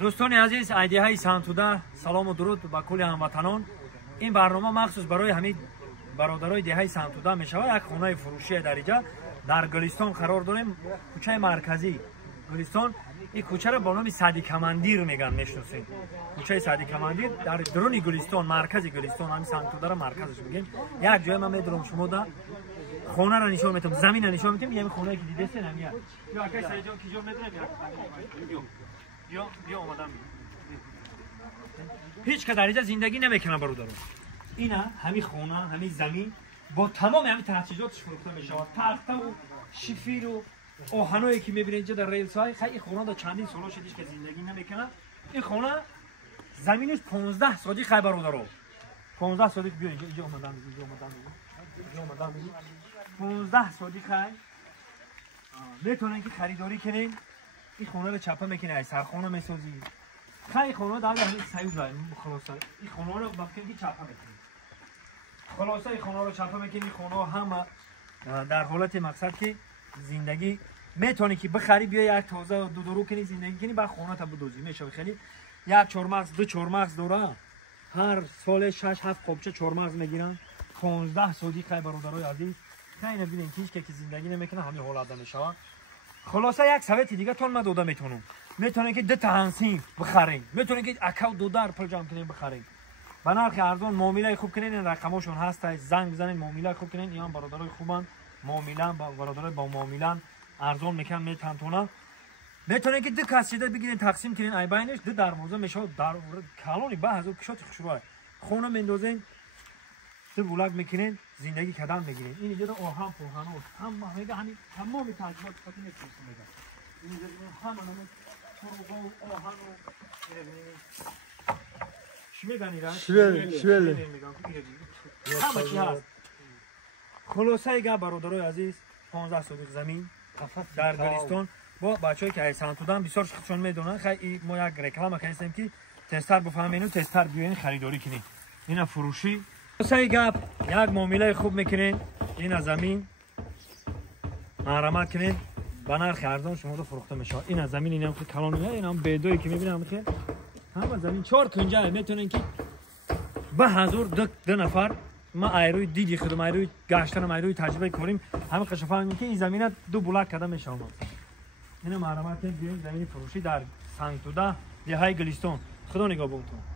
دوستان عزیز، ایده های سنتوده، سلام و درود به کل هموطنان. این برنامه مخصوص برای همه برادرای دهه سنتوده می شود. یک خانه فروشی در اینجا در گلستان قرار داریم، کوچه مرکزی گلستان. این کوچه را با نام سعدی کماندیر میگن، میشناسین. کوچه سعدی کماندیر در درون گلستان، مرکز گلستان، همین سنتوده را مرکزش میگیم. یک جای من میدونم شما دا خانه را نشون میدم، زمین را نشون میدم. همین خانه که دیدید نمیاد یا اگه سایجان کیجور میدونم بیا اومدم. هیچ که در اینجا زندگی نمیکنه برادران. اینا همین خونه، همین زمین با تمام همین تجهیزاتش فروخته میشه. تخته و شیفیر و آهنایی که میبینید اینجا در ریلس های، خیلی خونه دا چندین سال شده که زندگی نمیکنه. این خونه زمینش 15 سادی خیلی برادران. 15 سادی بیا اینجا اومدم، اینجا اومدم 15 سادی خیلی میتونن که خریداری کنین. این خونه رو چپه میکنه، ای سرخونه میسازی. خیلی خونه در همین سیوب داریم. خلاصه این خونه رو وقتی که چپه میکنی، خلاصه این خونه رو چپه میکنی. خونه هم در حالت مقصد که زندگی میتونی که بخری، بیا یک تازه دو درو کنی زندگی کنی، بعد خونه تا بدوزی میشه. خیلی یک چهارمغز دو چهارمغز داره، هر سال 6 7 قبچه چهارمغز میگیرن. 15 سعودی خیلی برادرای عزیز. خیلی نبینین که زندگی نمیکنه، همین حالت میشه. خلاصه یک سویت دیگه تون ما دودا میتونن که دو تا هنسی بخرین، میتونن که اکاو دو در پر جمع کنین بخرین. به نرخ ارزان معامله خوب کنین. این رقماشون هست، زنگ بزنین معامله خوب کنین. اینا برادرای خوبن، معامله با برادرای با معامله ارزان میکنن، میتونن که دو کاسیده بگیرین تقسیم کنین، ای بینش دو دروازه میشه. در کالونی به هزار کشات خوشروه خونه میندازین، دو بولاک میکنین، زندگی کردن میگیرین. این اینجا آهن پوهانو هم میگه همین تمام تجربات خاطر نمیشه میگه. اینجا هم پروگو آهن چی میگن اینا؟ شوله همه چی هست. خلاصه ایگه برادرای عزیز، 15 سوت زمین در گلستان با بچه‌ای که سنتودن بسیار خودشون میدونن. خیلی ما یک رکلام کنیم که تستر بفهمین و تستر بیاین خریداری کنین. اینا فروشی سعی گپ یک معامله خوب میکنین. این زمین محرمت کنین، به نرخ ارزان شما رو فروخته میشه. این زمین اینم که کلانیه، اینم بدوی که میبینم که همه زمین 4 کنجه میتونن که به هزار دو نفر ما ایروی دیدی خودم ایروی گشتن ایروی تجربه کنیم، همه کشفان که این زمینه دو بلاک کده میشه. این محرمت کنین، زمین فروشی در سنتوده دهه گلستان. خدا نگاه بکنه.